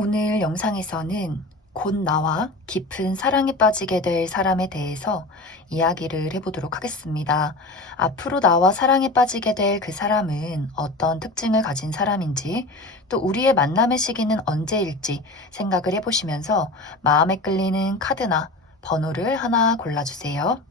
오늘 영상에서는 곧 나와 깊은 사랑에 빠지게 될 사람에 대해서 이야기를 해보도록 하겠습니다. 앞으로 나와 사랑에 빠지게 될 그 사람은 어떤 특징을 가진 사람인지, 또 우리의 만남의 시기는 언제일지 생각을 해보시면서 마음에 끌리는 카드나 번호를 하나 골라주세요.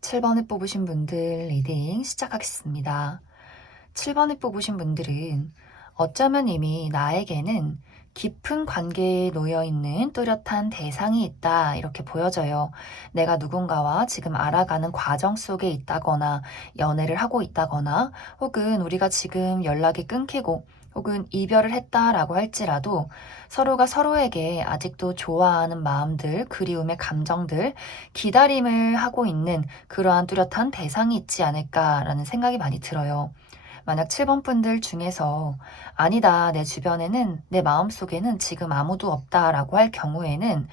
7번을 뽑으신 분들 리딩 시작하겠습니다. 7번을 뽑으신 분들은 어쩌면 이미 나에게는 깊은 관계에 놓여있는 뚜렷한 대상이 있다 이렇게 보여져요. 내가 누군가와 지금 알아가는 과정 속에 있다거나 연애를 하고 있다거나 혹은 우리가 지금 연락이 끊기고 혹은 이별을 했다라고 할지라도 서로가 서로에게 아직도 좋아하는 마음들, 그리움의 감정들, 기다림을 하고 있는 그러한 뚜렷한 대상이 있지 않을까라는 생각이 많이 들어요. 만약 7번 분들 중에서 아니다, 내 주변에는 내 마음속에는 지금 아무도 없다라고 할 경우에는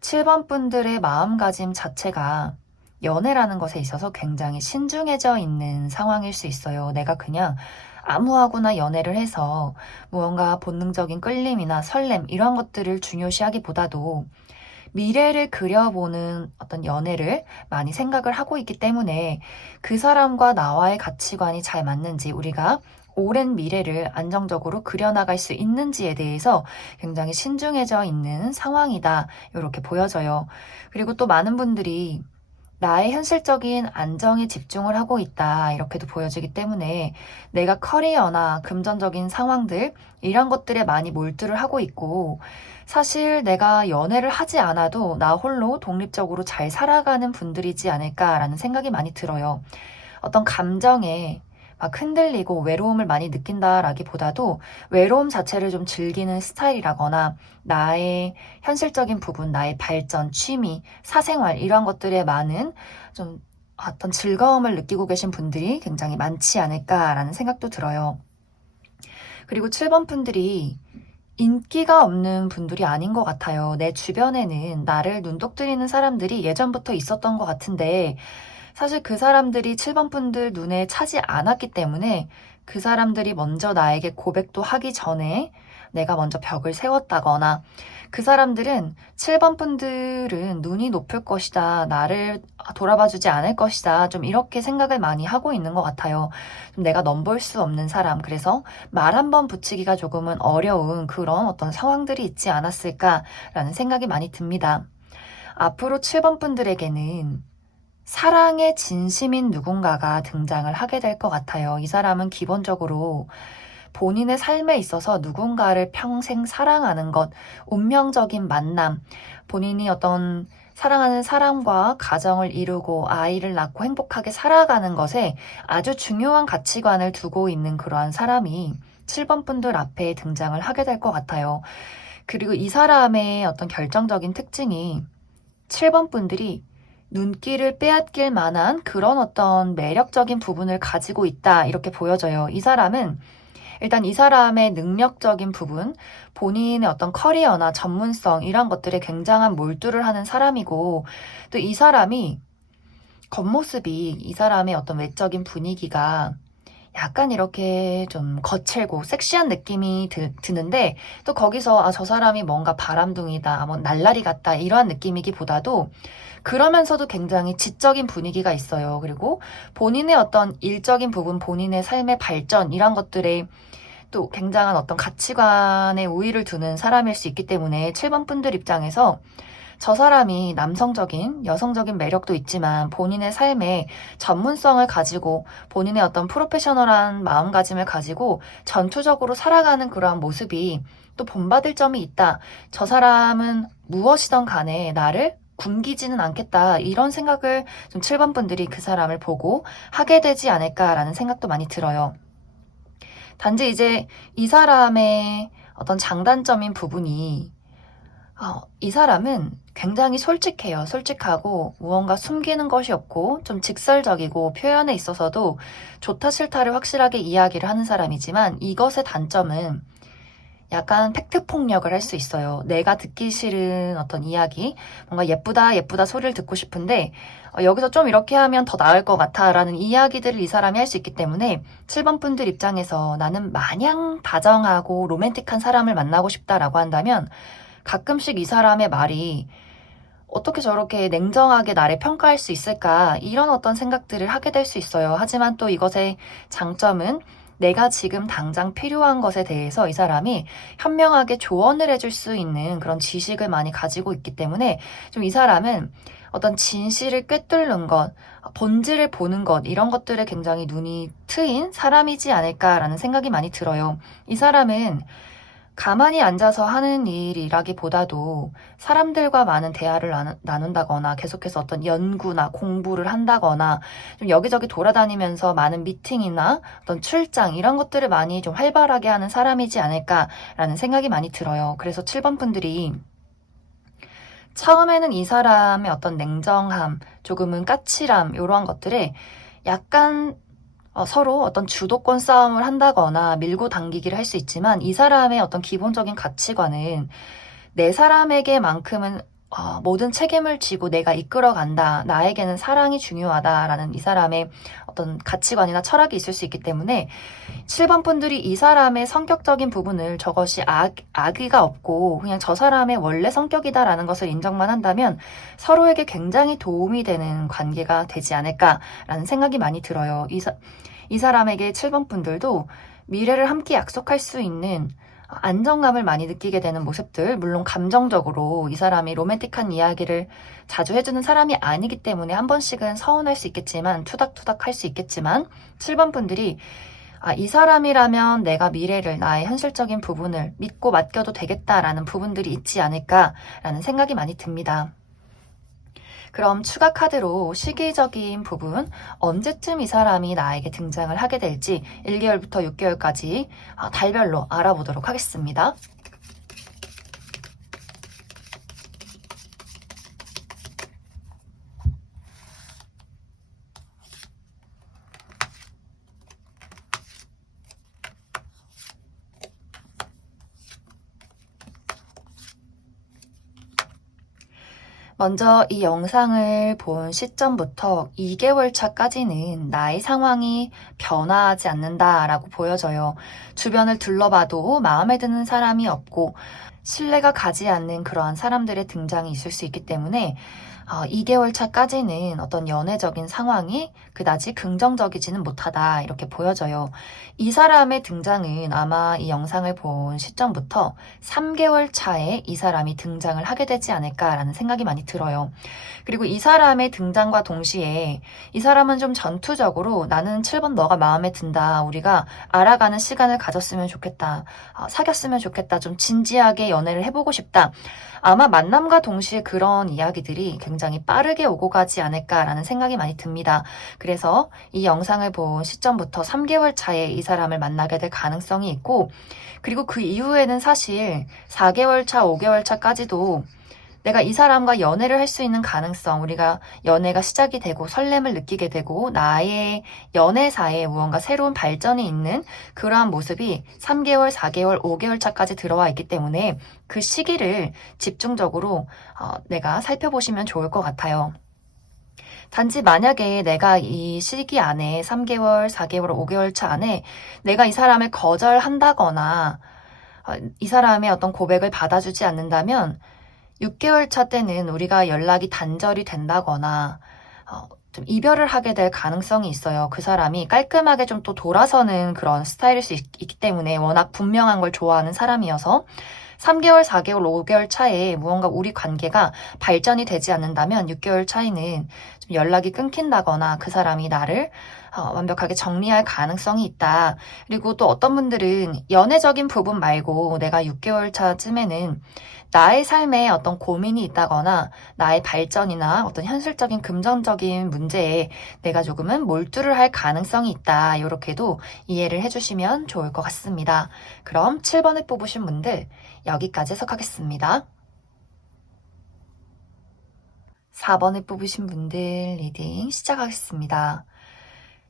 7번 분들의 마음가짐 자체가 연애라는 것에 있어서 굉장히 신중해져 있는 상황일 수 있어요. 내가 그냥 아무하고나 연애를 해서 무언가 본능적인 끌림이나 설렘 이런 것들을 중요시하기보다도 미래를 그려보는 어떤 연애를 많이 생각을 하고 있기 때문에 그 사람과 나와의 가치관이 잘 맞는지 우리가 오랜 미래를 안정적으로 그려나갈 수 있는지에 대해서 굉장히 신중해져 있는 상황이다. 이렇게 보여져요. 그리고 또 많은 분들이 나의 현실적인 안정에 집중을 하고 있다. 이렇게도 보여지기 때문에 내가 커리어나 금전적인 상황들, 이런 것들에 많이 몰두를 하고 있고, 사실 내가 연애를 하지 않아도 나 홀로 독립적으로 잘 살아가는 분들이지 않을까라는 생각이 많이 들어요. 어떤 감정에 막 흔들리고 외로움을 많이 느낀다라기보다도 외로움 자체를 좀 즐기는 스타일이라거나 나의 현실적인 부분, 나의 발전, 취미, 사생활 이런 것들에 많은 좀 어떤 즐거움을 느끼고 계신 분들이 굉장히 많지 않을까라는 생각도 들어요. 그리고 7번 분들이 인기가 없는 분들이 아닌 것 같아요. 내 주변에는 나를 눈독들이는 사람들이 예전부터 있었던 것 같은데 사실 그 사람들이 7번 분들 눈에 차지 않았기 때문에 그 사람들이 먼저 나에게 고백도 하기 전에 내가 먼저 벽을 세웠다거나 그 사람들은 7번 분들은 눈이 높을 것이다. 나를 돌아봐 주지 않을 것이다. 좀 이렇게 생각을 많이 하고 있는 것 같아요. 좀 내가 넘볼 수 없는 사람. 그래서 말 한 번 붙이기가 조금은 어려운 그런 어떤 상황들이 있지 않았을까라는 생각이 많이 듭니다. 앞으로 7번 분들에게는 사랑의 진심인 누군가가 등장을 하게 될 것 같아요. 이 사람은 기본적으로 본인의 삶에 있어서 누군가를 평생 사랑하는 것, 운명적인 만남, 본인이 어떤 사랑하는 사람과 가정을 이루고 아이를 낳고 행복하게 살아가는 것에 아주 중요한 가치관을 두고 있는 그러한 사람이 7번 분들 앞에 등장을 하게 될 것 같아요. 그리고 이 사람의 어떤 결정적인 특징이 7번 분들이 눈길을 빼앗길 만한 그런 어떤 매력적인 부분을 가지고 있다 이렇게 보여져요. 이 사람은 일단 이 사람의 능력적인 부분, 본인의 어떤 커리어나 전문성 이런 것들에 굉장한 몰두를 하는 사람이고 또 이 사람이 겉모습이 이 사람의 어떤 외적인 분위기가 약간 이렇게 좀 거칠고 섹시한 느낌이 드는데 또 거기서 아, 저 사람이 뭔가 바람둥이다, 뭐 날라리 같다 이러한 느낌이기보다도 그러면서도 굉장히 지적인 분위기가 있어요. 그리고 본인의 어떤 일적인 부분, 본인의 삶의 발전 이런 것들에 또 굉장한 어떤 가치관에 우위를 두는 사람일 수 있기 때문에 7번 분들 입장에서 저 사람이 남성적인, 여성적인 매력도 있지만 본인의 삶에 전문성을 가지고 본인의 어떤 프로페셔널한 마음가짐을 가지고 전투적으로 살아가는 그러한 모습이 또 본받을 점이 있다. 저 사람은 무엇이든 간에 나를 굶기지는 않겠다. 이런 생각을 좀 7번 분들이 그 사람을 보고 하게 되지 않을까라는 생각도 많이 들어요. 단지 이제 이 사람의 어떤 장단점인 부분이 이 사람은 굉장히 솔직해요. 솔직하고 무언가 숨기는 것이 없고 좀 직설적이고 표현에 있어서도 좋다 싫다를 확실하게 이야기를 하는 사람이지만 이것의 단점은 약간 팩트 폭력을 할 수 있어요. 내가 듣기 싫은 어떤 이야기, 뭔가 예쁘다 예쁘다 소리를 듣고 싶은데 여기서 좀 이렇게 하면 더 나을 것 같아 라는 이야기들을 이 사람이 할 수 있기 때문에 7번 분들 입장에서 나는 마냥 다정하고 로맨틱한 사람을 만나고 싶다라고 한다면 가끔씩 이 사람의 말이 어떻게 저렇게 냉정하게 나를 평가할 수 있을까 이런 어떤 생각들을 하게 될 수 있어요. 하지만 또 이것의 장점은 내가 지금 당장 필요한 것에 대해서 이 사람이 현명하게 조언을 해줄 수 있는 그런 지식을 많이 가지고 있기 때문에 좀 이 사람은 어떤 진실을 꿰뚫는 것, 본질을 보는 것 이런 것들에 굉장히 눈이 트인 사람이지 않을까라는 생각이 많이 들어요. 이 사람은 가만히 앉아서 하는 일이라기보다도 사람들과 많은 대화를 나눈다거나 계속해서 어떤 연구나 공부를 한다거나 좀 여기저기 돌아다니면서 많은 미팅이나 어떤 출장 이런 것들을 많이 좀 활발하게 하는 사람이지 않을까라는 생각이 많이 들어요. 그래서 7번 분들이 처음에는 이 사람의 어떤 냉정함, 조금은 까칠함 이러한 것들에 약간 서로 어떤 주도권 싸움을 한다거나 밀고 당기기를 할 수 있지만 이 사람의 어떤 기본적인 가치관은 내 사람에게만큼은 모든 책임을 지고 내가 이끌어간다. 나에게는 사랑이 중요하다라는 이 사람의 어떤 가치관이나 철학이 있을 수 있기 때문에 7번 분들이 이 사람의 성격적인 부분을 저것이 악의가 없고 그냥 저 사람의 원래 성격이다라는 것을 인정만 한다면 서로에게 굉장히 도움이 되는 관계가 되지 않을까라는 생각이 많이 들어요. 이 사람에게 7번 분들도 미래를 함께 약속할 수 있는 안정감을 많이 느끼게 되는 모습들, 물론 감정적으로 이 사람이 로맨틱한 이야기를 자주 해주는 사람이 아니기 때문에 한 번씩은 서운할 수 있겠지만, 투닥투닥 할 수 있겠지만, 7번 분들이 이 사람이라면 내가 미래를, 나의 현실적인 부분을 믿고 맡겨도 되겠다라는 부분들이 있지 않을까라는 생각이 많이 듭니다. 그럼 추가 카드로 시기적인 부분, 언제쯤 이 사람이 나에게 등장을 하게 될지 1개월부터 6개월까지 달별로 알아보도록 하겠습니다. 먼저 이 영상을 본 시점부터 2개월 차까지는 나의 상황이 변화하지 않는다라고 보여져요. 주변을 둘러봐도 마음에 드는 사람이 없고 신뢰가 가지 않는 그러한 사람들의 등장이 있을 수 있기 때문에 2개월 차까지는 어떤 연애적인 상황이 그다지 긍정적이지는 못하다 이렇게 보여져요. 이 사람의 등장은 아마 이 영상을 본 시점부터 3개월 차에 이 사람이 등장을 하게 되지 않을까라는 생각이 많이 들어요. 그리고 이 사람의 등장과 동시에 이 사람은 좀 전투적으로 나는 7번 너가 마음에 든다. 우리가 알아가는 시간을 가졌으면 좋겠다. 사귀었으면 좋겠다. 좀 진지하게 연애를 해보고 싶다. 아마 만남과 동시에 그런 이야기들이 굉장히 빠르게 오고 가지 않을까라는 생각이 많이 듭니다. 그래서 이 영상을 본 시점부터 3개월 차에 이 사람을 만나게 될 가능성이 있고, 그리고 그 이후에는 사실 4개월 차, 5개월 차까지도 내가 이 사람과 연애를 할 수 있는 가능성, 우리가 연애가 시작이 되고 설렘을 느끼게 되고 나의 연애사에 무언가 새로운 발전이 있는 그러한 모습이 3개월, 4개월, 5개월 차까지 들어와 있기 때문에 그 시기를 집중적으로 내가 살펴보시면 좋을 것 같아요. 단지 만약에 내가 이 시기 안에 3개월, 4개월, 5개월 차 안에 내가 이 사람을 거절한다거나 이 사람의 어떤 고백을 받아주지 않는다면 6개월 차 때는 우리가 연락이 단절이 된다거나 좀 이별을 하게 될 가능성이 있어요. 그 사람이 깔끔하게 좀 또 돌아서는 그런 스타일일 수 있기 때문에 워낙 분명한 걸 좋아하는 사람이어서 3개월, 4개월, 5개월 차에 무언가 우리 관계가 발전이 되지 않는다면 6개월 차에는 좀 연락이 끊긴다거나 그 사람이 나를 완벽하게 정리할 가능성이 있다. 그리고 또 어떤 분들은 연애적인 부분 말고 내가 6개월 차쯤에는 나의 삶에 어떤 고민이 있다거나 나의 발전이나 어떤 현실적인 금전적인 문제에 내가 조금은 몰두를 할 가능성이 있다. 이렇게도 이해를 해주시면 좋을 것 같습니다. 그럼 7번을 뽑으신 분들 여기까지 해석하겠습니다. 4번을 뽑으신 분들 리딩 시작하겠습니다.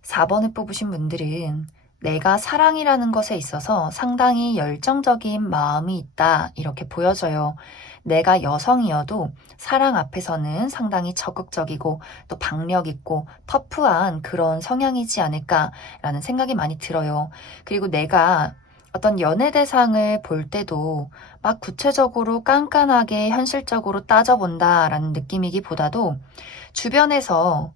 4번을 뽑으신 분들은 내가 사랑이라는 것에 있어서 상당히 열정적인 마음이 있다 이렇게 보여져요. 내가 여성이어도 사랑 앞에서는 상당히 적극적이고 또 박력 있고 터프한 그런 성향이지 않을까라는 생각이 많이 들어요. 그리고 내가 어떤 연애 대상을 볼 때도 막 구체적으로 깐깐하게 현실적으로 따져본다라는 느낌이기보다도 주변에서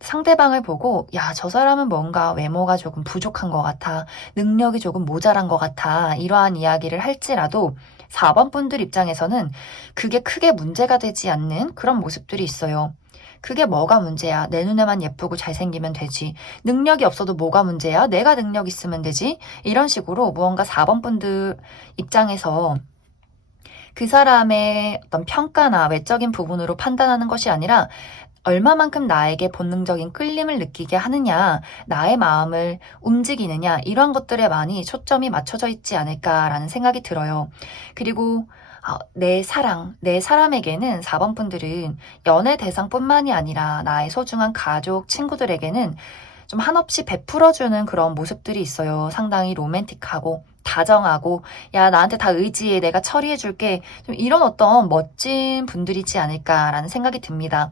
상대방을 보고 야, 저 사람은 뭔가 외모가 조금 부족한 것 같아. 능력이 조금 모자란 것 같아. 이러한 이야기를 할지라도 4번 분들 입장에서는 그게 크게 문제가 되지 않는 그런 모습들이 있어요. 그게 뭐가 문제야? 내 눈에만 예쁘고 잘생기면 되지. 능력이 없어도 뭐가 문제야? 내가 능력 있으면 되지. 이런 식으로 무언가 4번 분들 입장에서 그 사람의 어떤 평가나 외적인 부분으로 판단하는 것이 아니라 얼마만큼 나에게 본능적인 끌림을 느끼게 하느냐, 나의 마음을 움직이느냐, 이런 것들에 많이 초점이 맞춰져 있지 않을까라는 생각이 들어요. 그리고 내 사랑, 내 사람에게는 4번 분들은 연애 대상뿐만이 아니라 나의 소중한 가족, 친구들에게는 좀 한없이 베풀어주는 그런 모습들이 있어요. 상당히 로맨틱하고 다정하고 야 나한테 다 의지해 내가 처리해줄게 좀 이런 어떤 멋진 분들이지 않을까라는 생각이 듭니다.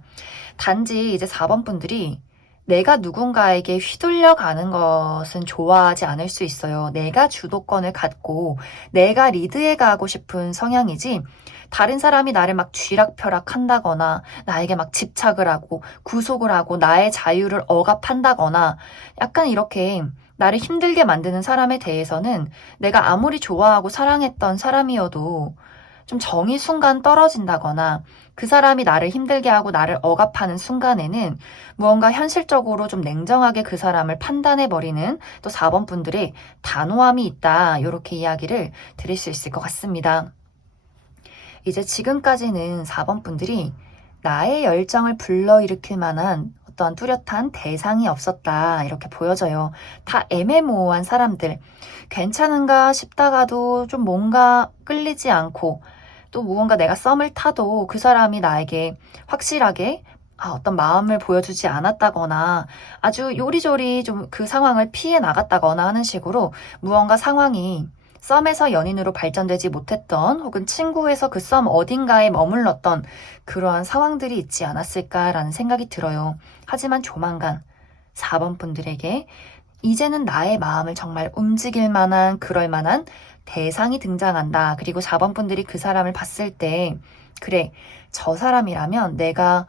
단지 이제 4번 분들이 내가 누군가에게 휘둘려 가는 것은 좋아하지 않을 수 있어요. 내가 주도권을 갖고 내가 리드해 가고 싶은 성향이지 다른 사람이 나를 막 쥐락펴락 한다거나 나에게 막 집착을 하고 구속을 하고 나의 자유를 억압한다거나 약간 이렇게 나를 힘들게 만드는 사람에 대해서는 내가 아무리 좋아하고 사랑했던 사람이어도 좀 정이 순간 떨어진다거나 그 사람이 나를 힘들게 하고 나를 억압하는 순간에는 무언가 현실적으로 좀 냉정하게 그 사람을 판단해버리는 또 4번 분들의 단호함이 있다. 이렇게 이야기를 드릴 수 있을 것 같습니다. 이제 지금까지는 4번 분들이 나의 열정을 불러일으킬 만한 어떤 뚜렷한 대상이 없었다 이렇게 보여져요. 다 애매모호한 사람들. 괜찮은가 싶다가도 좀 뭔가 끌리지 않고 또 무언가 내가 썸을 타도 그 사람이 나에게 확실하게 어떤 마음을 보여주지 않았다거나 아주 요리조리 좀 그 상황을 피해 나갔다거나 하는 식으로 무언가 상황이 썸에서 연인으로 발전되지 못했던 혹은 친구에서 그 썸 어딘가에 머물렀던 그러한 상황들이 있지 않았을까라는 생각이 들어요. 하지만 조만간 4번 분들에게 이제는 나의 마음을 정말 움직일 만한 그럴 만한 대상이 등장한다. 그리고 4번 분들이 그 사람을 봤을 때 그래 저 사람이라면 내가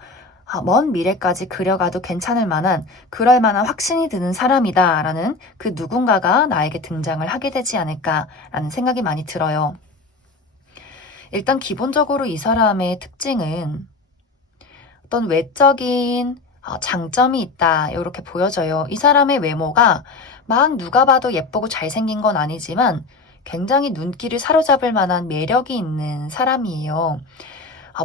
먼 미래까지 그려가도 괜찮을 만한 그럴 만한 확신이 드는 사람이다 라는 그 누군가가 나에게 등장을 하게 되지 않을까라는 생각이 많이 들어요. 일단 기본적으로 이 사람의 특징은 어떤 외적인 장점이 있다 이렇게 보여져요. 이 사람의 외모가 막 누가 봐도 예쁘고 잘생긴 건 아니지만 굉장히 눈길을 사로잡을 만한 매력이 있는 사람이에요.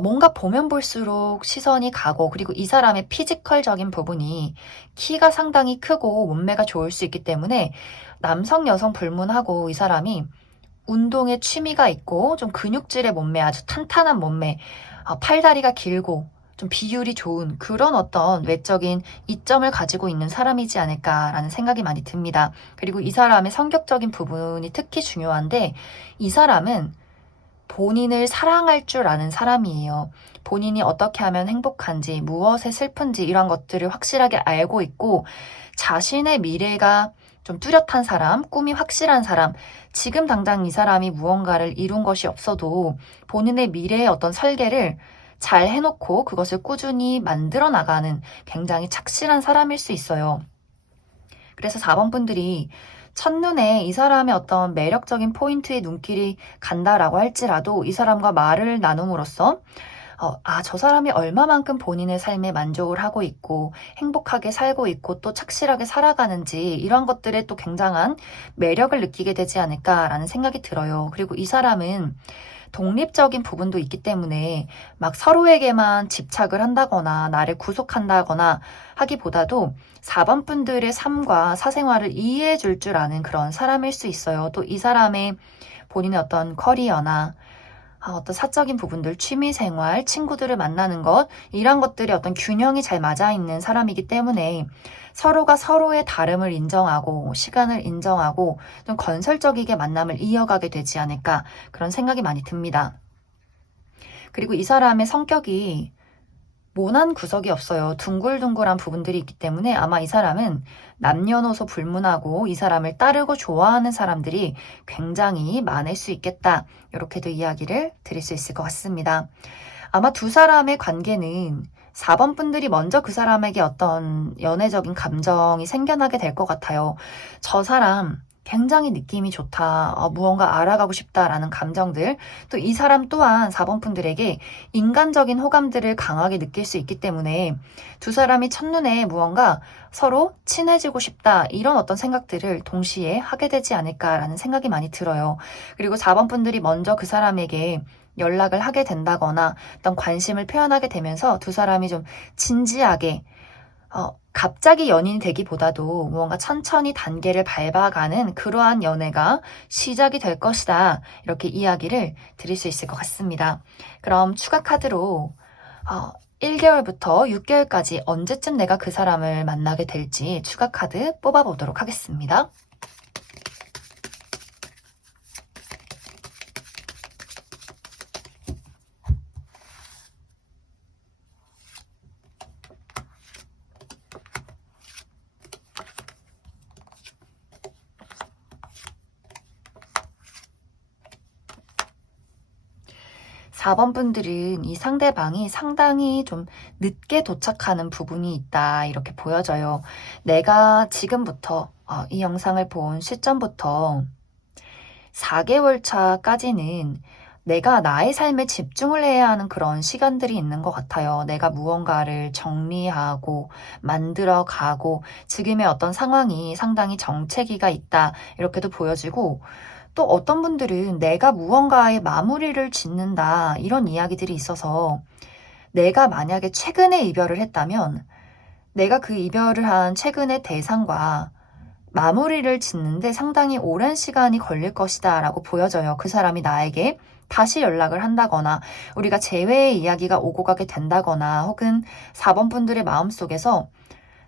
뭔가 보면 볼수록 시선이 가고 그리고 이 사람의 피지컬적인 부분이 키가 상당히 크고 몸매가 좋을 수 있기 때문에 남성 여성 불문하고 이 사람이 운동에 취미가 있고 좀 근육질의 몸매, 아주 탄탄한 몸매, 팔다리가 길고 좀 비율이 좋은 그런 어떤 외적인 이점을 가지고 있는 사람이지 않을까라는 생각이 많이 듭니다. 그리고 이 사람의 성격적인 부분이 특히 중요한데, 이 사람은 본인을 사랑할 줄 아는 사람이에요. 본인이 어떻게 하면 행복한지, 무엇에 슬픈지 이런 것들을 확실하게 알고 있고, 자신의 미래가 좀 뚜렷한 사람, 꿈이 확실한 사람, 지금 당장 이 사람이 무언가를 이룬 것이 없어도 본인의 미래의 어떤 설계를 잘 해놓고 그것을 꾸준히 만들어 나가는 굉장히 착실한 사람일 수 있어요. 그래서 4번 분들이 첫눈에 이 사람의 어떤 매력적인 포인트에 눈길이 간다라고 할지라도 이 사람과 말을 나눔으로써 저 사람이 얼마만큼 본인의 삶에 만족을 하고 있고 행복하게 살고 있고 또 착실하게 살아가는지 이런 것들에 또 굉장한 매력을 느끼게 되지 않을까라는 생각이 들어요. 그리고 이 사람은 독립적인 부분도 있기 때문에 막 서로에게만 집착을 한다거나 나를 구속한다거나 하기보다도 4번 분들의 삶과 사생활을 이해해 줄 줄 아는 그런 사람일 수 있어요. 또 이 사람의 본인의 어떤 커리어나 어떤 사적인 부분들, 취미생활, 친구들을 만나는 것, 이런 것들이 어떤 균형이 잘 맞아 있는 사람이기 때문에 서로가 서로의 다름을 인정하고 시간을 인정하고 좀 건설적이게 만남을 이어가게 되지 않을까 그런 생각이 많이 듭니다. 그리고 이 사람의 성격이 모난 구석이 없어요. 둥글둥글한 부분들이 있기 때문에 아마 이 사람은 남녀노소 불문하고 이 사람을 따르고 좋아하는 사람들이 굉장히 많을 수 있겠다. 이렇게도 이야기를 드릴 수 있을 것 같습니다. 아마 두 사람의 관계는 4번 분들이 먼저 그 사람에게 어떤 연애적인 감정이 생겨나게 될 것 같아요. 저 사람 굉장히 느낌이 좋다. 무언가 알아가고 싶다라는 감정들. 또 이 사람 또한 4번 분들에게 인간적인 호감들을 강하게 느낄 수 있기 때문에 두 사람이 첫눈에 무언가 서로 친해지고 싶다. 이런 어떤 생각들을 동시에 하게 되지 않을까라는 생각이 많이 들어요. 그리고 4번 분들이 먼저 그 사람에게 연락을 하게 된다거나 어떤 관심을 표현하게 되면서 두 사람이 좀 진지하게 갑자기 연인이 되기보다도 무언가 천천히 단계를 밟아가는 그러한 연애가 시작이 될 것이다. 이렇게 이야기를 드릴 수 있을 것 같습니다. 그럼 추가 카드로 1개월부터 6개월까지 언제쯤 내가 그 사람을 만나게 될지 추가 카드 뽑아보도록 하겠습니다. 4번 분들은 이 상대방이 상당히 좀 늦게 도착하는 부분이 있다 이렇게 보여져요. 내가 지금부터 이 영상을 본 시점부터 4개월 차까지는 내가 나의 삶에 집중을 해야 하는 그런 시간들이 있는 것 같아요. 내가 무언가를 정리하고 만들어가고 지금의 어떤 상황이 상당히 정체기가 있다 이렇게도 보여지고, 또 어떤 분들은 내가 무언가의 마무리를 짓는다 이런 이야기들이 있어서 내가 만약에 최근에 이별을 했다면 내가 그 이별을 한 최근의 대상과 마무리를 짓는데 상당히 오랜 시간이 걸릴 것이다 라고 보여져요. 그 사람이 나에게 다시 연락을 한다거나 우리가 재회의 이야기가 오고 가게 된다거나 혹은 4번 분들의 마음속에서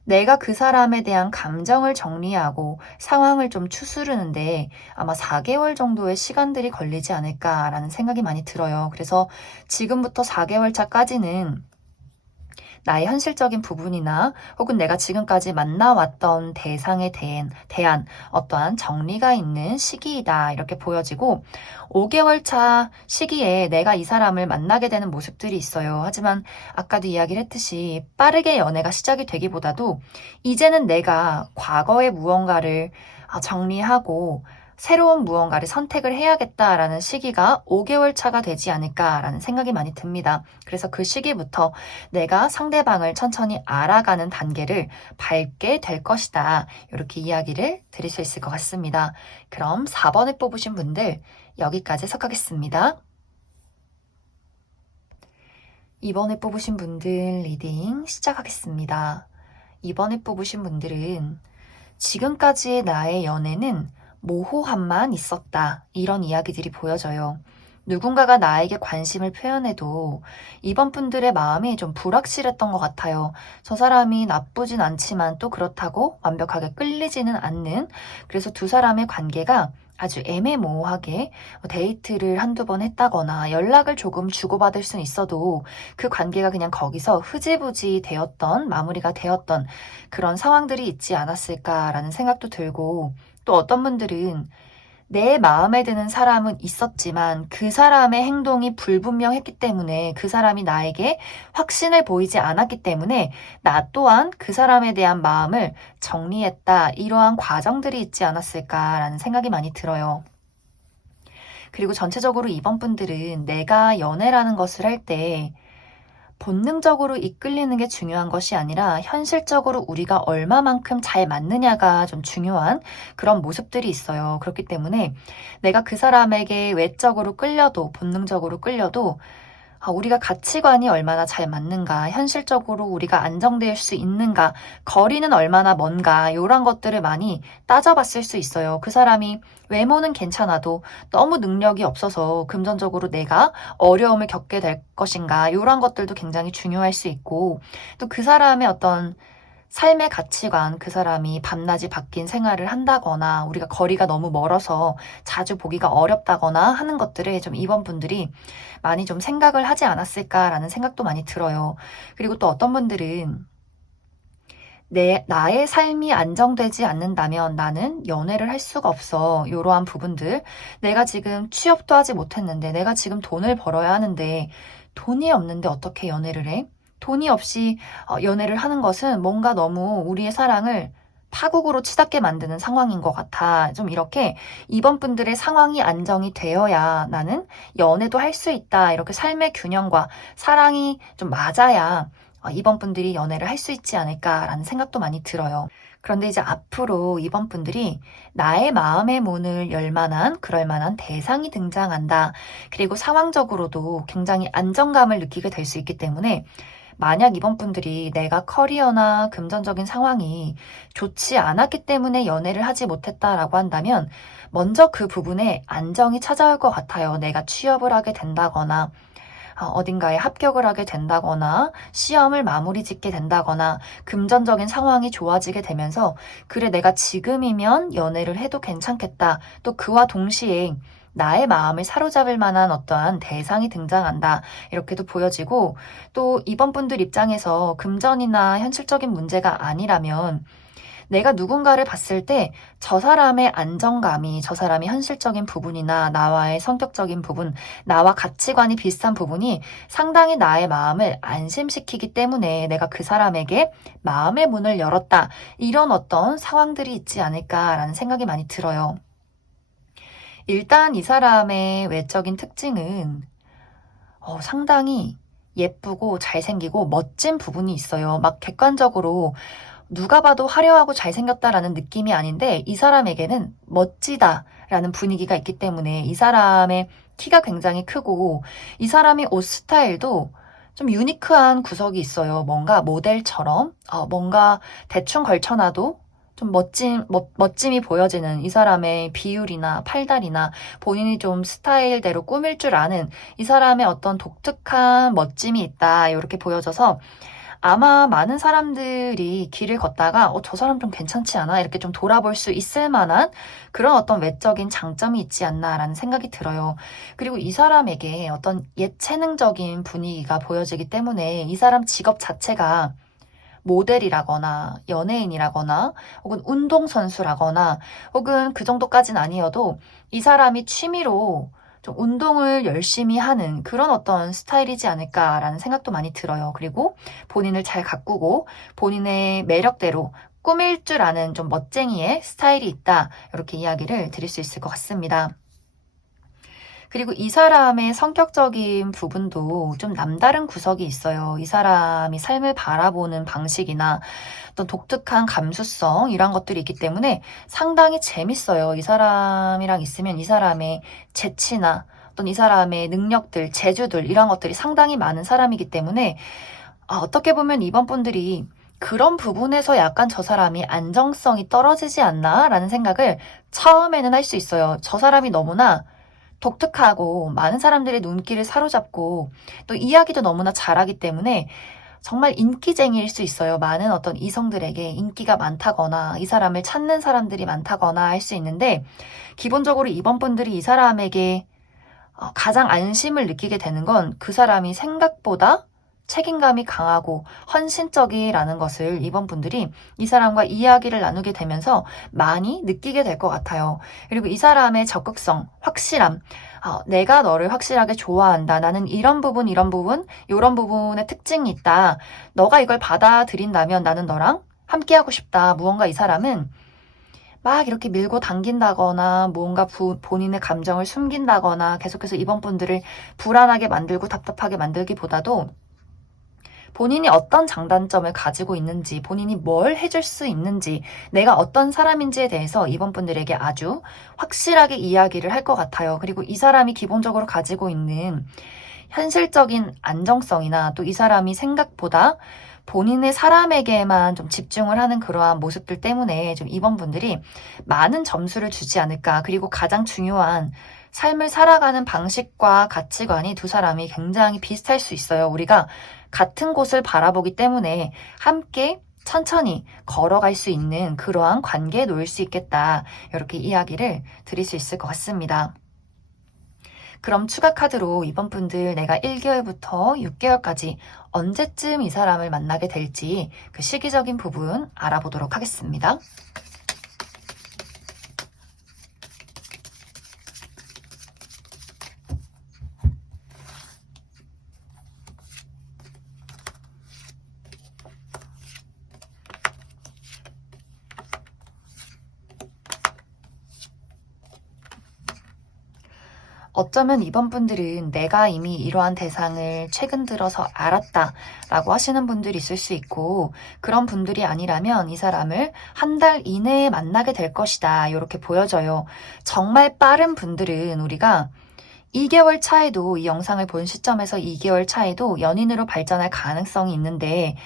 내가 그 사람에 대한 감정을 정리하고 상황을 좀 추스르는데 아마 4개월 정도의 시간들이 걸리지 않을까라는 생각이 많이 들어요. 그래서 지금부터 4개월 차까지는 나의 현실적인 부분이나 혹은 내가 지금까지 만나왔던 대상에 대한 어떠한 정리가 있는 시기이다 이렇게 보여지고, 5개월 차 시기에 내가 이 사람을 만나게 되는 모습들이 있어요. 하지만 아까도 이야기를 했듯이 빠르게 연애가 시작이 되기보다도 이제는 내가 과거의 무언가를 정리하고 새로운 무언가를 선택을 해야겠다라는 시기가 5개월 차가 되지 않을까라는 생각이 많이 듭니다. 그래서 그 시기부터 내가 상대방을 천천히 알아가는 단계를 밟게 될 것이다. 이렇게 이야기를 드릴 수 있을 것 같습니다. 그럼 4번을 뽑으신 분들 여기까지 해석하겠습니다. 2번을 뽑으신 분들 리딩 시작하겠습니다. 2번을 뽑으신 분들은 지금까지의 나의 연애는 모호함만 있었다. 이런 이야기들이 보여져요. 누군가가 나에게 관심을 표현해도 이번 분들의 마음이 좀 불확실했던 것 같아요. 저 사람이 나쁘진 않지만 또 그렇다고 완벽하게 끌리지는 않는, 그래서 두 사람의 관계가 아주 애매모호하게 데이트를 한두 번 했다거나 연락을 조금 주고받을 수는 있어도 그 관계가 그냥 거기서 흐지부지 되었던, 마무리가 되었던 그런 상황들이 있지 않았을까라는 생각도 들고, 또 어떤 분들은 내 마음에 드는 사람은 있었지만 그 사람의 행동이 불분명했기 때문에, 그 사람이 나에게 확신을 보이지 않았기 때문에 나 또한 그 사람에 대한 마음을 정리했다. 이러한 과정들이 있지 않았을까라는 생각이 많이 들어요. 그리고 전체적으로 이번 분들은 내가 연애라는 것을 할 때 본능적으로 이끌리는 게 중요한 것이 아니라 현실적으로 우리가 얼마만큼 잘 맞느냐가 좀 중요한 그런 모습들이 있어요. 그렇기 때문에 내가 그 사람에게 외적으로 끌려도, 본능적으로 끌려도 우리가 가치관이 얼마나 잘 맞는가, 현실적으로 우리가 안정될 수 있는가, 거리는 얼마나 먼가, 이런 것들을 많이 따져봤을 수 있어요. 그 사람이 외모는 괜찮아도 너무 능력이 없어서 금전적으로 내가 어려움을 겪게 될 것인가, 이런 것들도 굉장히 중요할 수 있고, 또 그 사람의 어떤 삶의 가치관, 그 사람이 밤낮이 바뀐 생활을 한다거나 우리가 거리가 너무 멀어서 자주 보기가 어렵다거나 하는 것들을 좀 이번 분들이 많이 좀 생각을 하지 않았을까라는 생각도 많이 들어요. 그리고 또 어떤 분들은 나의 삶이 안정되지 않는다면 나는 연애를 할 수가 없어. 이러한 부분들. 내가 지금 취업도 하지 못했는데, 내가 지금 돈을 벌어야 하는데, 돈이 없는데 어떻게 연애를 해? 돈이 없이 연애를 하는 것은 뭔가 너무 우리의 사랑을 파국으로 치닫게 만드는 상황인 것 같아. 좀 이렇게 이번 분들의 상황이 안정이 되어야 나는 연애도 할 수 있다. 이렇게 삶의 균형과 사랑이 좀 맞아야 이번 분들이 연애를 할 수 있지 않을까라는 생각도 많이 들어요. 그런데 이제 앞으로 이번 분들이 나의 마음의 문을 열 만한, 그럴 만한 대상이 등장한다. 그리고 상황적으로도 굉장히 안정감을 느끼게 될 수 있기 때문에, 만약 이번 분들이 내가 커리어나 금전적인 상황이 좋지 않았기 때문에 연애를 하지 못했다라고 한다면, 먼저 그 부분에 안정이 찾아올 것 같아요. 내가 취업을 하게 된다거나, 어딘가에 합격을 하게 된다거나, 시험을 마무리 짓게 된다거나, 금전적인 상황이 좋아지게 되면서, 그래, 내가 지금이면 연애를 해도 괜찮겠다. 또 그와 동시에 나의 마음을 사로잡을 만한 어떠한 대상이 등장한다. 이렇게도 보여지고, 또 이번 분들 입장에서 금전이나 현실적인 문제가 아니라면 내가 누군가를 봤을 때 저 사람의 안정감이, 저 사람의 현실적인 부분이나 나와의 성격적인 부분, 나와 가치관이 비슷한 부분이 상당히 나의 마음을 안심시키기 때문에 내가 그 사람에게 마음의 문을 열었다. 이런 어떤 상황들이 있지 않을까라는 생각이 많이 들어요. 일단 이 사람의 외적인 특징은 상당히 예쁘고 잘생기고 멋진 부분이 있어요. 막 객관적으로 누가 봐도 화려하고 잘생겼다라는 느낌이 아닌데, 이 사람에게는 멋지다라는 분위기가 있기 때문에 이 사람의 키가 굉장히 크고, 이 사람의 옷 스타일도 좀 유니크한 구석이 있어요. 뭔가 모델처럼, 뭔가 대충 걸쳐놔도 좀 멋짐이 보여지는 이 사람의 비율이나 팔다리나 본인이 좀 스타일대로 꾸밀 줄 아는 이 사람의 어떤 독특한 멋짐이 있다. 이렇게 보여져서 아마 많은 사람들이 길을 걷다가 저 사람 좀 괜찮지 않아? 이렇게 좀 돌아볼 수 있을 만한 그런 어떤 외적인 장점이 있지 않나라는 생각이 들어요. 그리고 이 사람에게 어떤 예체능적인 분위기가 보여지기 때문에 이 사람 직업 자체가 모델이라거나 연예인이라거나 혹은 운동선수라거나 혹은 그 정도까진 아니어도 이 사람이 취미로 좀 운동을 열심히 하는 그런 어떤 스타일이지 않을까라는 생각도 많이 들어요. 그리고 본인을 잘 가꾸고 본인의 매력대로 꾸밀 줄 아는 좀 멋쟁이의 스타일이 있다. 이렇게 이야기를 드릴 수 있을 것 같습니다. 그리고 이 사람의 성격적인 부분도 좀 남다른 구석이 있어요. 이 사람이 삶을 바라보는 방식이나 어떤 독특한 감수성, 이런 것들이 있기 때문에 상당히 재밌어요. 이 사람이랑 있으면 이 사람의 재치나 어떤 이 사람의 능력들, 재주들, 이런 것들이 상당히 많은 사람이기 때문에 어떻게 보면 이번 분들이 그런 부분에서 약간 저 사람이 안정성이 떨어지지 않나? 라는 생각을 처음에는 할 수 있어요. 저 사람이 너무나 독특하고 많은 사람들의 눈길을 사로잡고 또 이야기도 너무나 잘하기 때문에 정말 인기쟁이일 수 있어요. 많은 어떤 이성들에게 인기가 많다거나 이 사람을 찾는 사람들이 많다거나 할 수 있는데 기본적으로 이번 분들이 이 사람에게 가장 안심을 느끼게 되는 건 그 사람이 생각보다 책임감이 강하고 헌신적이라는 것을 이번 분들이 이 사람과 이야기를 나누게 되면서 많이 느끼게 될 것 같아요. 그리고 이 사람의 적극성, 확실함, 내가 너를 확실하게 좋아한다. 나는 이런 부분, 이런 부분에 특징이 있다. 너가 이걸 받아들인다면 나는 너랑 함께하고 싶다. 무언가 이 사람은 막 이렇게 밀고 당긴다거나 무언가 본인의 감정을 숨긴다거나 계속해서 이번 분들을 불안하게 만들고 답답하게 만들기보다도 본인이 어떤 장단점을 가지고 있는지, 본인이 뭘 해줄 수 있는지, 내가 어떤 사람인지에 대해서 이번 분들에게 아주 확실하게 이야기를 할 것 같아요. 그리고 이 사람이 기본적으로 가지고 있는 현실적인 안정성이나 또 이 사람이 생각보다 본인의 사람에게만 좀 집중을 하는 그러한 모습들 때문에 좀 이번 분들이 많은 점수를 주지 않을까. 그리고 가장 중요한 삶을 살아가는 방식과 가치관이 두 사람이 굉장히 비슷할 수 있어요. 우리가 같은 곳을 바라보기 때문에 함께 천천히 걸어갈 수 있는 그러한 관계에 놓일 수 있겠다. 이렇게 이야기를 드릴 수 있을 것 같습니다. 그럼 추가 카드로 이번 분들 내가 1개월부터 6개월까지 언제쯤 이 사람을 만나게 될지 그 시기적인 부분 알아보도록 하겠습니다. 어쩌면 이번 분들은 내가 이미 이러한 대상을 최근 들어서 알았다 라고 하시는 분들이 있을 수 있고 그런 분들이 아니라면 이 사람을 한 달 이내에 만나게 될 것이다 이렇게 보여져요. 정말 빠른 분들은 우리가 2개월 차에도 이 영상을 본 시점에서 2개월 차에도 연인으로 발전할 가능성이 있는데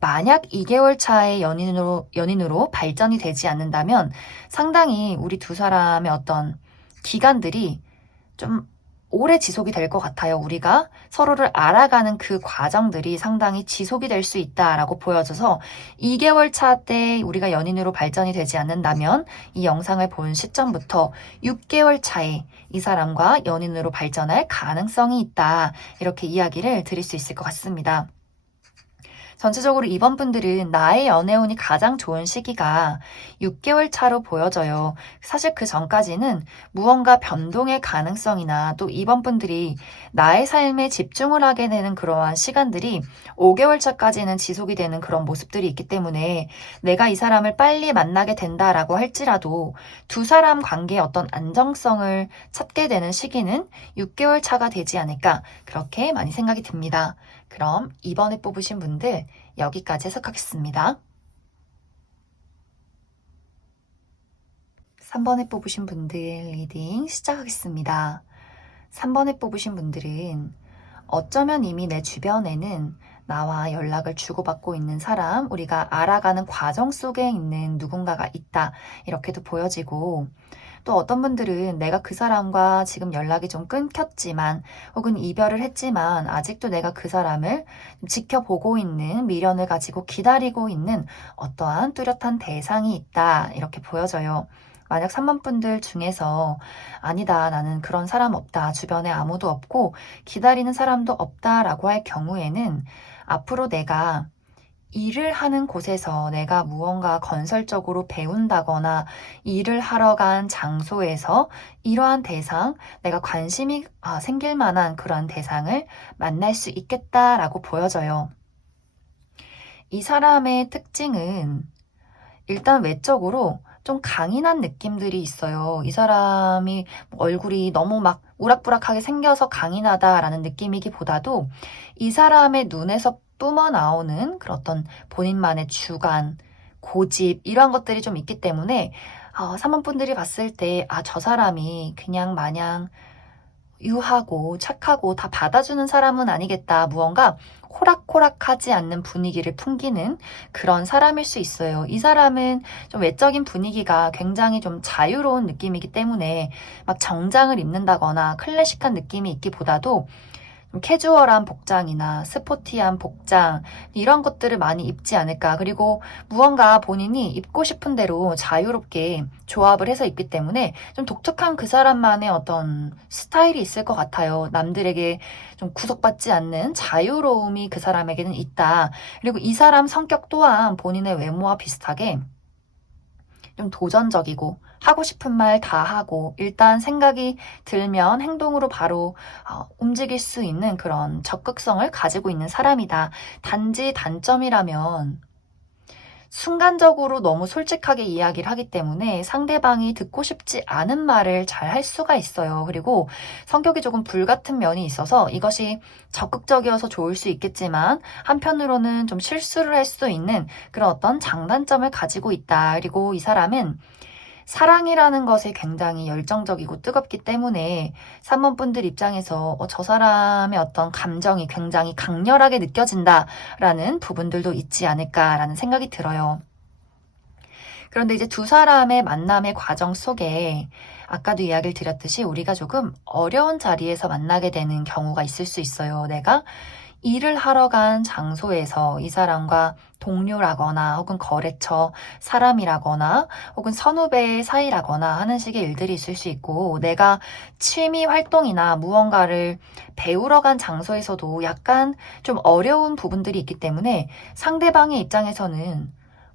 만약 2개월 차에 연인으로 발전이 되지 않는다면 상당히 우리 두 사람의 어떤 기간들이 좀 오래 지속이 될 것 같아요. 우리가 서로를 알아가는 그 과정들이 상당히 지속이 될 수 있다라고 보여져서 2개월 차 때 우리가 연인으로 발전이 되지 않는다면 이 영상을 본 시점부터 6개월 차에 이 사람과 연인으로 발전할 가능성이 있다. 이렇게 이야기를 드릴 수 있을 것 같습니다. 전체적으로 이번 분들은 나의 연애운이 가장 좋은 시기가 6개월 차로 보여져요. 사실 그 전까지는 무언가 변동의 가능성이나 또 이번 분들이 나의 삶에 집중을 하게 되는 그러한 시간들이 5개월 차까지는 지속이 되는 그런 모습들이 있기 때문에 내가 이 사람을 빨리 만나게 된다라고 할지라도 두 사람 관계의 어떤 안정성을 찾게 되는 시기는 6개월 차가 되지 않을까 그렇게 많이 생각이 듭니다. 그럼 이번에 뽑으신 분들 여기까지 해석하겠습니다. 3번에 뽑으신 분들 리딩 시작하겠습니다. 3번에 뽑으신 분들은 어쩌면 이미 내 주변에는 나와 연락을 주고받고 있는 사람, 우리가 알아가는 과정 속에 있는 누군가가 있다. 이렇게도 보여지고 또 어떤 분들은 내가 그 사람과 지금 연락이 좀 끊겼지만 혹은 이별을 했지만 아직도 내가 그 사람을 지켜보고 있는 미련을 가지고 기다리고 있는 어떠한 뚜렷한 대상이 있다. 이렇게 보여져요. 만약 3번 분들 중에서 아니다, 나는 그런 사람 없다, 주변에 아무도 없고 기다리는 사람도 없다라고 할 경우에는 앞으로 내가 일을 하는 곳에서 내가 무언가 건설적으로 배운다거나 일을 하러 간 장소에서 이러한 대상, 내가 관심이 생길 만한 그러한 대상을 만날 수 있겠다라고 보여져요. 이 사람의 특징은 일단 외적으로 좀 강인한 느낌들이 있어요. 이 사람이 얼굴이 너무 막 우락부락하게 생겨서 강인하다라는 느낌이기보다도 이 사람의 눈에서 뿜어 나오는 그런 어떤 본인만의 주관, 고집 이러한 것들이 좀 있기 때문에 사모분들이 봤을 때 저 사람이 그냥 마냥 유하고 착하고 다 받아주는 사람은 아니겠다. 무언가 호락호락하지 않는 분위기를 풍기는 그런 사람일 수 있어요. 이 사람은 좀 외적인 분위기가 굉장히 좀 자유로운 느낌이기 때문에 막 정장을 입는다거나 클래식한 느낌이 있기보다도 좀 캐주얼한 복장이나 스포티한 복장 이런 것들을 많이 입지 않을까. 그리고 무언가 본인이 입고 싶은 대로 자유롭게 조합을 해서 입기 때문에 좀 독특한 그 사람만의 어떤 스타일이 있을 것 같아요. 남들에게 좀 구속받지 않는 자유로움이 그 사람에게는 있다. 그리고 이 사람 성격 또한 본인의 외모와 비슷하게 좀 도전적이고 하고 싶은 말 다 하고 일단 생각이 들면 행동으로 바로 움직일 수 있는 그런 적극성을 가지고 있는 사람이다. 단지 단점이라면 순간적으로 너무 솔직하게 이야기를 하기 때문에 상대방이 듣고 싶지 않은 말을 잘 할 수가 있어요. 그리고 성격이 조금 불같은 면이 있어서 이것이 적극적이어서 좋을 수 있겠지만 한편으로는 좀 실수를 할 수 있는 그런 어떤 장단점을 가지고 있다. 그리고 이 사람은 사랑이라는 것에 굉장히 열정적이고 뜨겁기 때문에 3번 분들 입장에서 저 사람의 어떤 감정이 굉장히 강렬하게 느껴진다라는 부분들도 있지 않을까라는 생각이 들어요. 그런데 이제 두 사람의 만남의 과정 속에 아까도 이야기를 드렸듯이 우리가 조금 어려운 자리에서 만나게 되는 경우가 있을 수 있어요. 내가 일을 하러 간 장소에서 이 사람과 동료라거나 혹은 거래처 사람이라거나 혹은 선후배 사이라거나 하는 식의 일들이 있을 수 있고 내가 취미 활동이나 무언가를 배우러 간 장소에서도 약간 좀 어려운 부분들이 있기 때문에 상대방의 입장에서는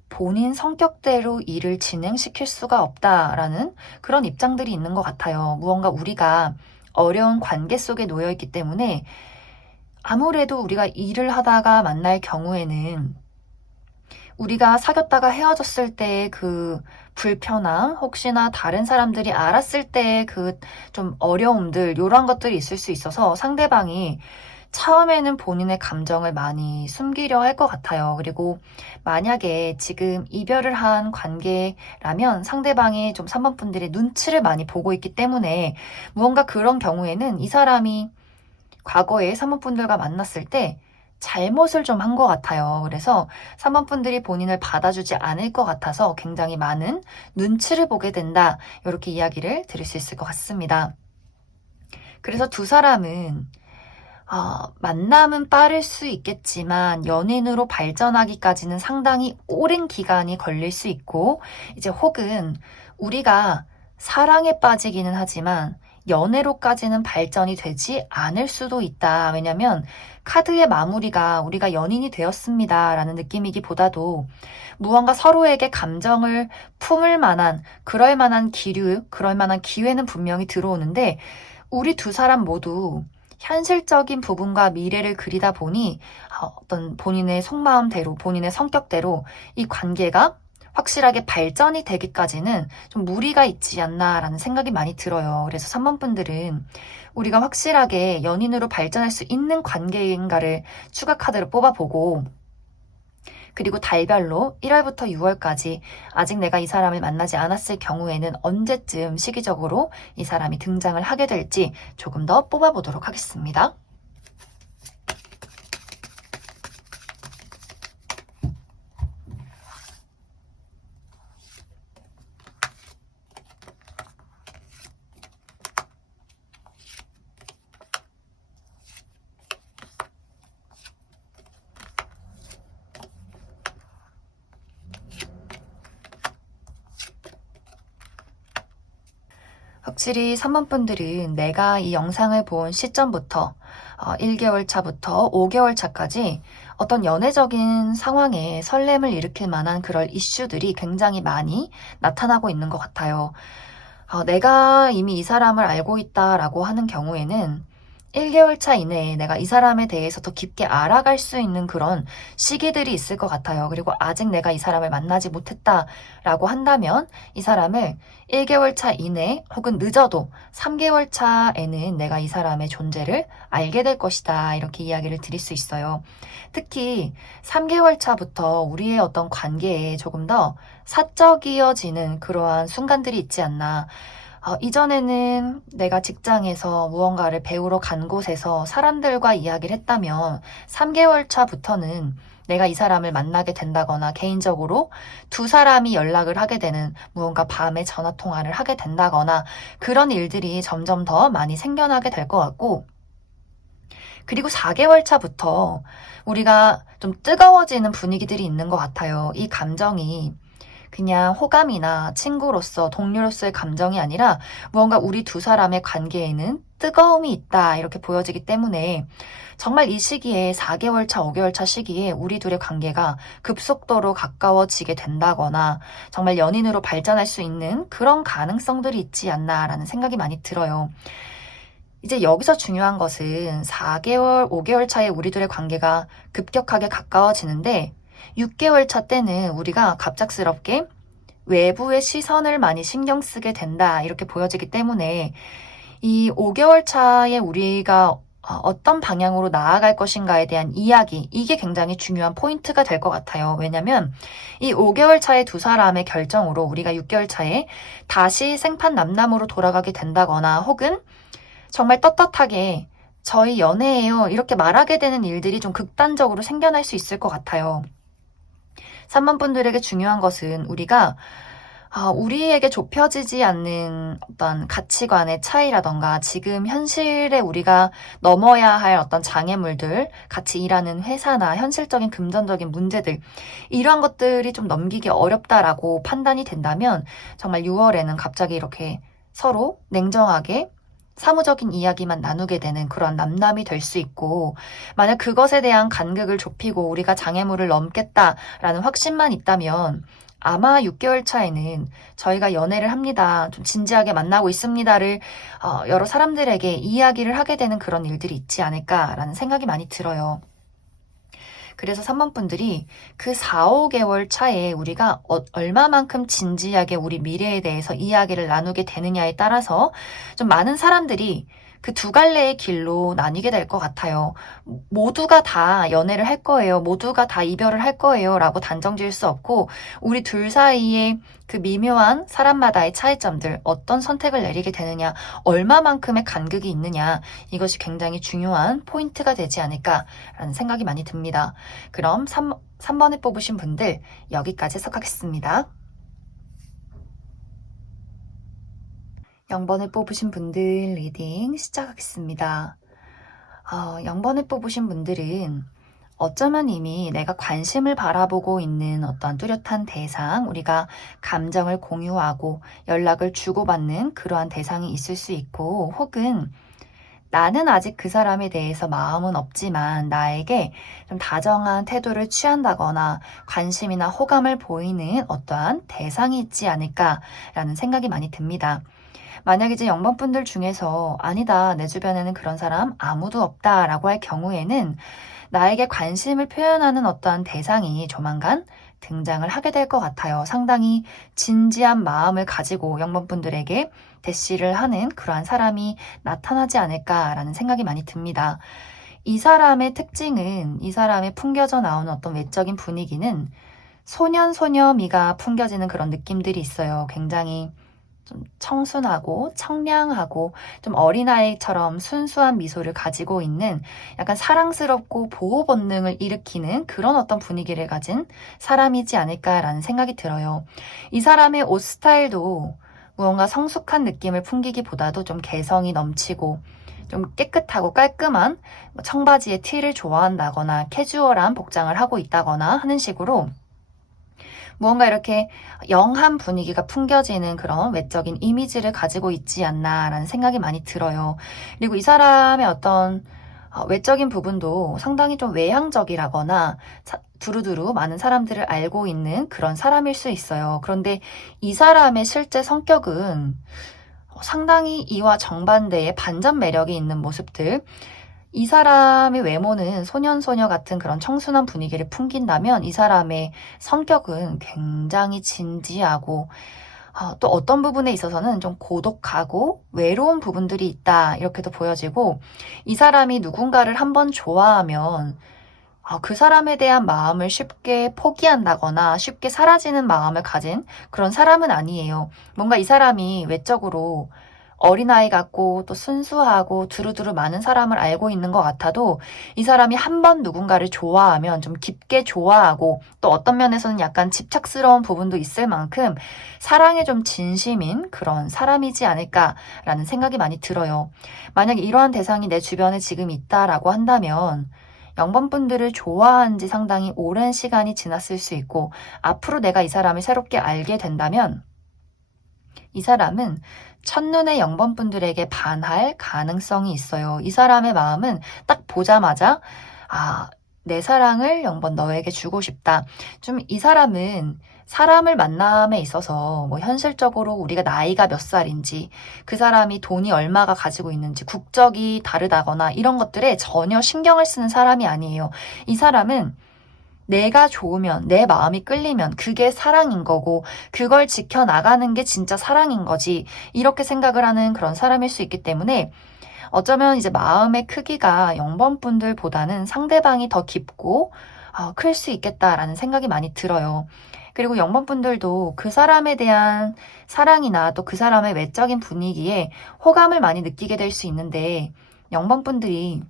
본인 성격대로 일을 진행시킬 수가 없다라는 그런 입장들이 있는 것 같아요. 무언가 우리가 어려운 관계 속에 놓여 있기 때문에 아무래도 우리가 일을 하다가 만날 경우에는 우리가 사귀었다가 헤어졌을 때 그 불편함, 혹시나 다른 사람들이 알았을 때 그 좀 어려움들, 이런 것들이 있을 수 있어서 상대방이 처음에는 본인의 감정을 많이 숨기려 할 것 같아요. 그리고 만약에 지금 이별을 한 관계라면 상대방이 좀 3번 분들의 눈치를 많이 보고 있기 때문에 무언가 그런 경우에는 이 사람이 과거에 3번 분들과 만났을 때 잘못을 좀 한 것 같아요. 그래서 3번 분들이 본인을 받아주지 않을 것 같아서 굉장히 많은 눈치를 보게 된다. 이렇게 이야기를 들을 수 있을 것 같습니다. 그래서 두 사람은 만남은 빠를 수 있겠지만 연인으로 발전하기까지는 상당히 오랜 기간이 걸릴 수 있고 이제 혹은 우리가 사랑에 빠지기는 하지만 연애로까지는 발전이 되지 않을 수도 있다. 왜냐면 카드의 마무리가 우리가 연인이 되었습니다 라는 느낌이기보다도 무언가 서로에게 감정을 품을 만한 그럴 만한 기류, 그럴 만한 기회는 분명히 들어오는데 우리 두 사람 모두 현실적인 부분과 미래를 그리다 보니 어떤 본인의 속마음대로, 본인의 성격대로 이 관계가 확실하게 발전이 되기까지는 좀 무리가 있지 않나라는 생각이 많이 들어요. 그래서 3번 분들은 우리가 확실하게 연인으로 발전할 수 있는 관계인가를 추가 카드로 뽑아보고 그리고 달별로 1월부터 6월까지 아직 내가 이 사람을 만나지 않았을 경우에는 언제쯤 시기적으로 이 사람이 등장을 하게 될지 조금 더 뽑아보도록 하겠습니다. 확실히 3번 분들은 내가 이 영상을 본 시점부터 1개월 차부터 5개월 차까지 어떤 연애적인 상황에 설렘을 일으킬 만한 그런 이슈들이 굉장히 많이 나타나고 있는 것 같아요. 내가 이미 이 사람을 알고 있다라고 하는 경우에는 1개월 차 이내에 내가 이 사람에 대해서 더 깊게 알아갈 수 있는 그런 시기들이 있을 것 같아요. 그리고 아직 내가 이 사람을 만나지 못했다라고 한다면 이 사람을 1개월 차 이내 혹은 늦어도 3개월 차에는 내가 이 사람의 존재를 알게 될 것이다. 이렇게 이야기를 드릴 수 있어요. 특히 3개월 차부터 우리의 어떤 관계에 조금 더 사적이어지는 그러한 순간들이 있지 않나. 이전에는 내가 직장에서 무언가를 배우러 간 곳에서 사람들과 이야기를 했다면 3개월 차부터는 내가 이 사람을 만나게 된다거나 개인적으로 두 사람이 연락을 하게 되는 무언가 밤에 전화 통화를 하게 된다거나 그런 일들이 점점 더 많이 생겨나게 될 것 같고, 그리고 4개월 차부터 우리가 좀 뜨거워지는 분위기들이 있는 것 같아요. 이 감정이 그냥 호감이나 친구로서 동료로서의 감정이 아니라 무언가 우리 두 사람의 관계에는 뜨거움이 있다 이렇게 보여지기 때문에 정말 이 시기에 4개월 차, 5개월 차 시기에 우리 둘의 관계가 급속도로 가까워지게 된다거나 정말 연인으로 발전할 수 있는 그런 가능성들이 있지 않나라는 생각이 많이 들어요. 이제 여기서 중요한 것은 4개월, 5개월 차에 우리들의 관계가 급격하게 가까워지는데 6개월 차 때는 우리가 갑작스럽게 외부의 시선을 많이 신경 쓰게 된다 이렇게 보여지기 때문에 이 5개월 차에 우리가 어떤 방향으로 나아갈 것인가에 대한 이야기, 이게 굉장히 중요한 포인트가 될 것 같아요. 왜냐면 이 5개월 차의 두 사람의 결정으로 우리가 6개월 차에 다시 생판 남남으로 돌아가게 된다거나 혹은 정말 떳떳하게 저희 연애예요 이렇게 말하게 되는 일들이 좀 극단적으로 생겨날 수 있을 것 같아요. 3번 분들에게 중요한 것은 우리가 우리에게 좁혀지지 않는 어떤 가치관의 차이라던가 지금 현실에 우리가 넘어야 할 어떤 장애물들, 같이 일하는 회사나 현실적인 금전적인 문제들, 이러한 것들이 좀 넘기기 어렵다라고 판단이 된다면 정말 6월에는 갑자기 이렇게 서로 냉정하게 사무적인 이야기만 나누게 되는 그런 남남이 될 수 있고, 만약 그것에 대한 간극을 좁히고 우리가 장애물을 넘겠다라는 확신만 있다면 아마 6개월 차에는 저희가 연애를 합니다, 좀 진지하게 만나고 있습니다를 여러 사람들에게 이야기를 하게 되는 그런 일들이 있지 않을까라는 생각이 많이 들어요. 그래서 3번 분들이 그 4, 5개월 차에 우리가 얼마만큼 진지하게 우리 미래에 대해서 이야기를 나누게 되느냐에 따라서 좀 많은 사람들이 그 두 갈래의 길로 나뉘게 될 것 같아요. 모두가 다 연애를 할 거예요. 모두가 다 이별을 할 거예요. 라고 단정 지을 수 없고 우리 둘 사이에 그 미묘한 사람마다의 차이점들, 어떤 선택을 내리게 되느냐, 얼마만큼의 간극이 있느냐, 이것이 굉장히 중요한 포인트가 되지 않을까라는 생각이 많이 듭니다. 그럼 3번을 뽑으신 분들 여기까지 해석하겠습니다. 0번을 뽑으신 분들 리딩 시작하겠습니다. 0번을 뽑으신 분들은 어쩌면 이미 내가 관심을 바라보고 있는 어떤 뚜렷한 대상, 우리가 감정을 공유하고 연락을 주고받는 그러한 대상이 있을 수 있고, 혹은 나는 아직 그 사람에 대해서 마음은 없지만 나에게 좀 다정한 태도를 취한다거나 관심이나 호감을 보이는 어떠한 대상이 있지 않을까라는 생각이 많이 듭니다. 만약 이제 0번 분들 중에서 아니다, 내 주변에는 그런 사람 아무도 없다라고 할 경우에는 나에게 관심을 표현하는 어떠한 대상이 조만간 등장을 하게 될 것 같아요. 상당히 진지한 마음을 가지고 0번 분들에게 대시를 하는 그러한 사람이 나타나지 않을까라는 생각이 많이 듭니다. 이 사람의 특징은, 이 사람의 풍겨져 나오는 어떤 외적인 분위기는 소년소녀미가 풍겨지는 그런 느낌들이 있어요. 굉장히 좀 청순하고 청량하고 좀 어린아이처럼 순수한 미소를 가지고 있는 약간 사랑스럽고 보호 본능을 일으키는 그런 어떤 분위기를 가진 사람이지 않을까라는 생각이 들어요. 이 사람의 옷 스타일도 무언가 성숙한 느낌을 풍기기보다도 좀 개성이 넘치고 좀 깨끗하고 깔끔한 청바지에 티를 좋아한다거나 캐주얼한 복장을 하고 있다거나 하는 식으로 무언가 이렇게 영한 분위기가 풍겨지는 그런 외적인 이미지를 가지고 있지 않나라는 생각이 많이 들어요. 그리고 이 사람의 어떤 외적인 부분도 상당히 좀 외향적이라거나 두루두루 많은 사람들을 알고 있는 그런 사람일 수 있어요. 그런데 이 사람의 실제 성격은 상당히 이와 정반대의 반전 매력이 있는 모습들, 이 사람의 외모는 소년소녀 같은 그런 청순한 분위기를 풍긴다면 이 사람의 성격은 굉장히 진지하고 또 어떤 부분에 있어서는 좀 고독하고 외로운 부분들이 있다 이렇게도 보여지고, 이 사람이 누군가를 한번 좋아하면 그 사람에 대한 마음을 쉽게 포기한다거나 쉽게 사라지는 마음을 가진 그런 사람은 아니에요. 뭔가 이 사람이 외적으로 어린아이 같고 또 순수하고 두루두루 많은 사람을 알고 있는 것 같아도 이 사람이 한 번 누군가를 좋아하면 좀 깊게 좋아하고 또 어떤 면에서는 약간 집착스러운 부분도 있을 만큼 사랑에 좀 진심인 그런 사람이지 않을까라는 생각이 많이 들어요. 만약 이러한 대상이 내 주변에 지금 있다라고 한다면 0번분들을 좋아한 지 상당히 오랜 시간이 지났을 수 있고 앞으로 내가 이 사람을 새롭게 알게 된다면 이 사람은 첫눈에 0번분들에게 반할 가능성이 있어요. 이 사람의 마음은 딱 보자마자 내 사랑을 0번 너에게 주고 싶다. 좀 이 사람은 사람을 만남에 있어서 뭐 현실적으로 우리가 나이가 몇 살인지 그 사람이 돈이 얼마가 가지고 있는지 국적이 다르다거나 이런 것들에 전혀 신경을 쓰는 사람이 아니에요. 이 사람은 내가 좋으면, 내 마음이 끌리면 그게 사랑인 거고 그걸 지켜나가는 게 진짜 사랑인 거지. 이렇게 생각을 하는 그런 사람일 수 있기 때문에 어쩌면 이제 마음의 크기가 0번분들보다는 상대방이 더 깊고 클 수 있겠다라는 생각이 많이 들어요. 그리고 0번분들도 그 사람에 대한 사랑이나 또 그 사람의 외적인 분위기에 호감을 많이 느끼게 될 수 있는데 0번분들이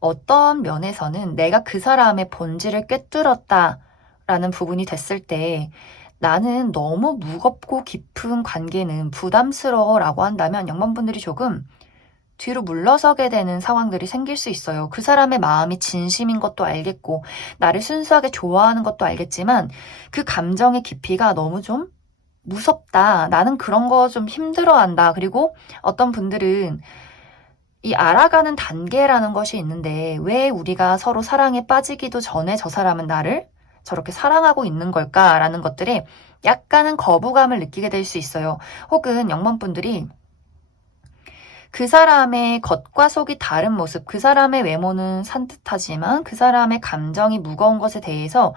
어떤 면에서는 내가 그 사람의 본질을 꿰뚫었다라는 부분이 됐을 때 나는 너무 무겁고 깊은 관계는 부담스러워라고 한다면 0번분들이 조금 뒤로 물러서게 되는 상황들이 생길 수 있어요. 그 사람의 마음이 진심인 것도 알겠고 나를 순수하게 좋아하는 것도 알겠지만 그 감정의 깊이가 너무 좀 무섭다. 나는 그런 거 좀 힘들어한다. 그리고 어떤 분들은 이 알아가는 단계라는 것이 있는데 왜 우리가 서로 사랑에 빠지기도 전에 저 사람은 나를 저렇게 사랑하고 있는 걸까라는 것들에 약간은 거부감을 느끼게 될 수 있어요. 혹은 0번분들이 그 사람의 겉과 속이 다른 모습, 그 사람의 외모는 산뜻하지만 그 사람의 감정이 무거운 것에 대해서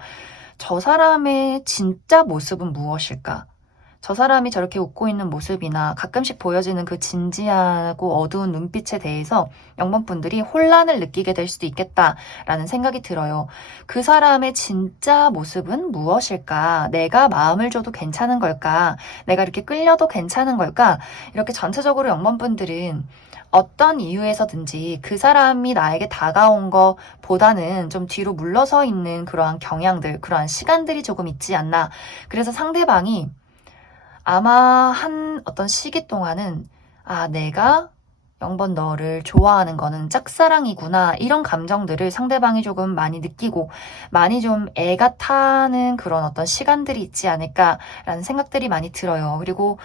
저 사람의 진짜 모습은 무엇일까? 저 사람이 저렇게 웃고 있는 모습이나 가끔씩 보여지는 그 진지하고 어두운 눈빛에 대해서 0번분들이 혼란을 느끼게 될 수도 있겠다라는 생각이 들어요. 그 사람의 진짜 모습은 무엇일까? 내가 마음을 줘도 괜찮은 걸까? 내가 이렇게 끌려도 괜찮은 걸까? 이렇게 전체적으로 0번분들은 어떤 이유에서든지 그 사람이 나에게 다가온 것보다는 좀 뒤로 물러서 있는 그러한 경향들, 그러한 시간들이 조금 있지 않나. 그래서 상대방이 아마 한 어떤 시기 동안은 내가 0번 너를 좋아하는 거는 짝사랑이구나. 이런 감정들을 상대방이 조금 많이 느끼고 많이 좀 애가 타는 그런 어떤 시간들이 있지 않을까라는 생각들이 많이 들어요. 그리고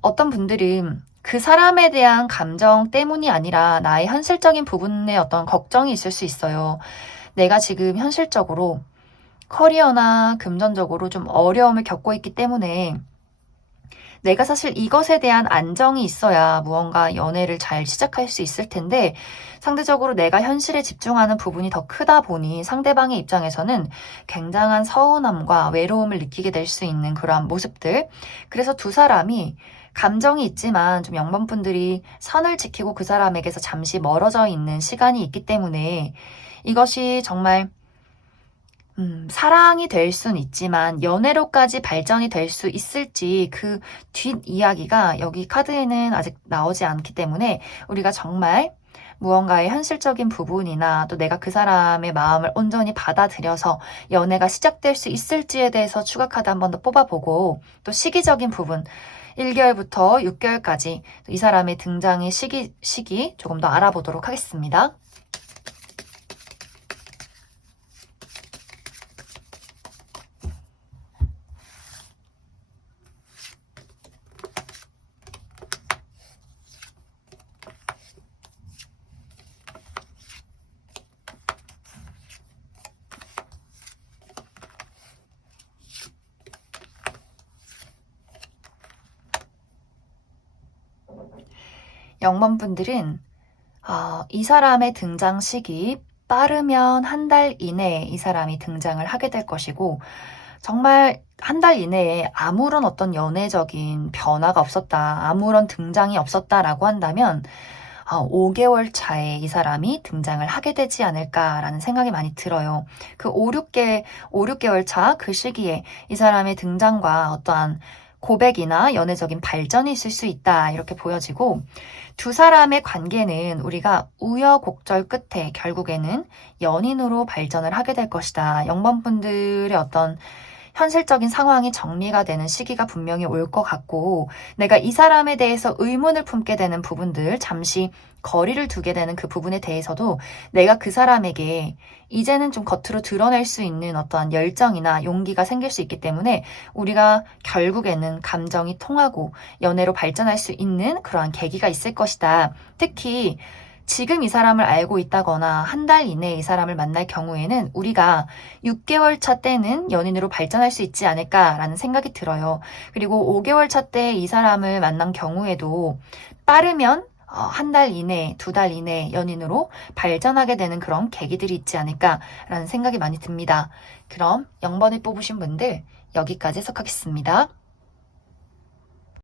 어떤 분들은 그 사람에 대한 감정 때문이 아니라 나의 현실적인 부분에 어떤 걱정이 있을 수 있어요. 내가 지금 현실적으로 커리어나 금전적으로 좀 어려움을 겪고 있기 때문에 내가 사실 이것에 대한 안정이 있어야 무언가 연애를 잘 시작할 수 있을 텐데 상대적으로 내가 현실에 집중하는 부분이 더 크다 보니 상대방의 입장에서는 굉장한 서운함과 외로움을 느끼게 될 수 있는 그러한 모습들. 그래서 두 사람이 감정이 있지만 좀 0번분들이 선을 지키고 그 사람에게서 잠시 멀어져 있는 시간이 있기 때문에 이것이 정말 사랑이 될 순 있지만 연애로까지 발전이 될 수 있을지 그 뒷이야기가 여기 카드에는 아직 나오지 않기 때문에 우리가 정말 무언가의 현실적인 부분이나 또 내가 그 사람의 마음을 온전히 받아들여서 연애가 시작될 수 있을지에 대해서 추가 카드 한 번 더 뽑아보고 또 시기적인 부분 1개월부터 6개월까지 이 사람의 등장의 시기 조금 더 알아보도록 하겠습니다. 영번분들은 이 사람의 등장 시기 빠르면 한 달 이내에 이 사람이 등장을 하게 될 것이고 정말 한 달 이내에 아무런 어떤 연애적인 변화가 없었다, 아무런 등장이 없었다라고 한다면 5개월 차에 이 사람이 등장을 하게 되지 않을까라는 생각이 많이 들어요. 그 5-6개월 차 그 시기에 이 사람의 등장과 어떠한 고백이나 연애적인 발전이 있을 수 있다 이렇게 보여지고 두 사람의 관계는 우리가 우여곡절 끝에 결국에는 연인으로 발전을 하게 될 것이다. 0번분들의 어떤 현실적인 상황이 정리가 되는 시기가 분명히 올 것 같고 내가 이 사람에 대해서 의문을 품게 되는 부분들, 잠시 거리를 두게 되는 그 부분에 대해서도 내가 그 사람에게 이제는 좀 겉으로 드러낼 수 있는 어떠한 열정이나 용기가 생길 수 있기 때문에 우리가 결국에는 감정이 통하고 연애로 발전할 수 있는 그러한 계기가 있을 것이다. 특히 지금 이 사람을 알고 있다거나 한 달 이내에 이 사람을 만날 경우에는 우리가 6개월 차 때는 연인으로 발전할 수 있지 않을까라는 생각이 들어요. 그리고 5개월 차 때 이 사람을 만난 경우에도 빠르면 한 달 이내, 2달 이내 연인으로 발전하게 되는 그런 계기들이 있지 않을까라는 생각이 많이 듭니다. 그럼 0번을 뽑으신 분들 여기까지 해석하겠습니다.